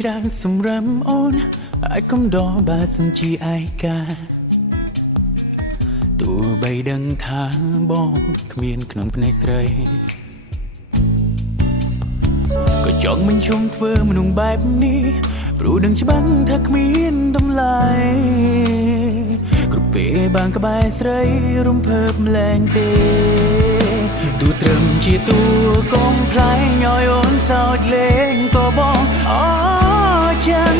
ច្រើនសម្រាំអូនអាចកំដរបើសិនជាឯកាទោះបីដឹងថាបងគ្មានក្នុងភ្នែកស្រីក៏ចង់មិនជុំធ្វើមនុស្សបែបនេះព្រោះដឹងច្បាស់ថាគ្មានតម្លៃគ្រប់ពេលបានក្បែរស្រីរំភើបម្លែងទេទូត្រឹមជាតួកុំផ្លាយញយអូនសោចលេងក៏បងអចិន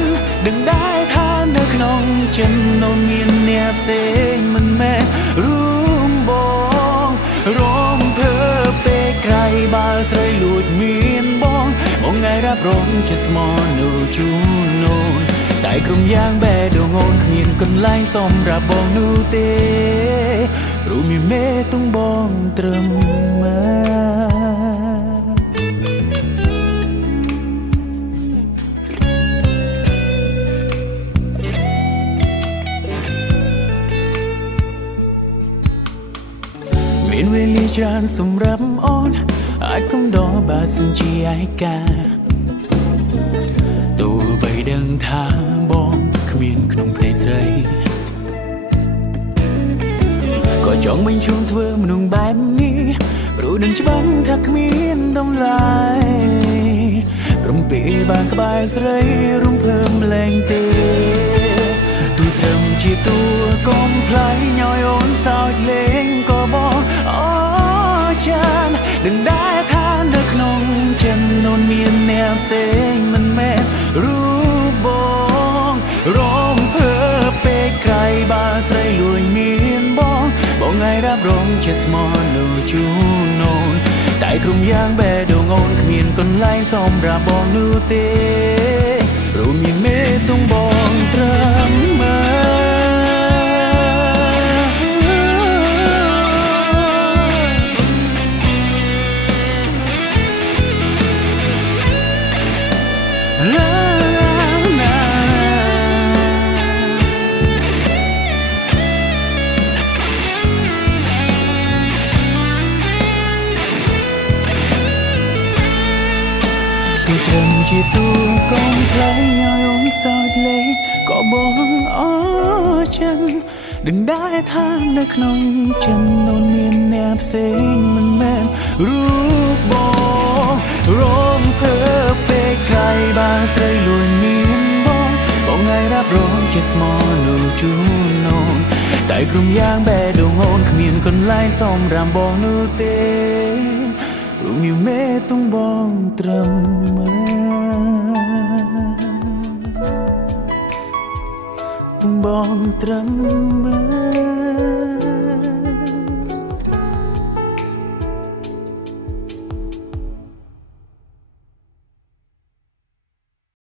ដឹងដែរថានៅក្នុងចិត្តនៅមានអ្នកផ្សេងមិនមែនរួមបងរំភើបពេលក្រៃបើស្រីលួចមានបងថ្ងៃរាប់រងចិត្តស្មោះនៅជូននូនតែក្រុមយ៉ាងបែដងអូនគ្មានកន្លែងសម្រាប់បងនោះទេព្រោះមានមេទុំបងត្រឹមមានវេលាច្រើនសម្រាប់អូនអាចកំដរបើសិនជាឯកាទោះបីដឹងថាបងគ្មានក្នុងភ្នែកស្រីក៏ចង់មិនជួងធ្វើមនុស្សបែបនេះព្រោះដឹងច្បាស់ថាគ្មានតម្លៃក្រុមពេលបានក្បែរស្រីរំភើបម្លែងទេទូត្រឹមជាតួកុំផ្លាយញយអូនសោចលេងក៏បងអចានដឹងដែរថានៅក្នុងចិត្តនូនមានអ្នកផ្សេងមិនមែនរូបបងរំភើបពេលក្រៃបើស្រីលួចមានបងថ្ងៃរាប់រងជាស្មោះនៅជូននូនតែក្រុមយ៉ាងបែដងអូនគ្មានកន្លែងសម្រាប់បងនោះទេរួមមានមេទុំបងត្រឹមមើទូត្រឹមជាតួកុំផ្លាយញយអូនសោចលេងក៏បងអចិនដឹងដែរថានៅក្នុងចិត្តនូនមានអ្នកផ្សេងមិនមែនរូបបងរំភើបពេលក្រៃបានស្រីលួចមានបងថ្ងៃរាប់រងជាស្មោះនោះជូននូនតែក្រុមយ៉ាងបែដងអូនគ្មានកន្លែងសម្រាប់បងនោះទេព្រោះមានមេទុំបងត្រឹមទុំបងត្រឹម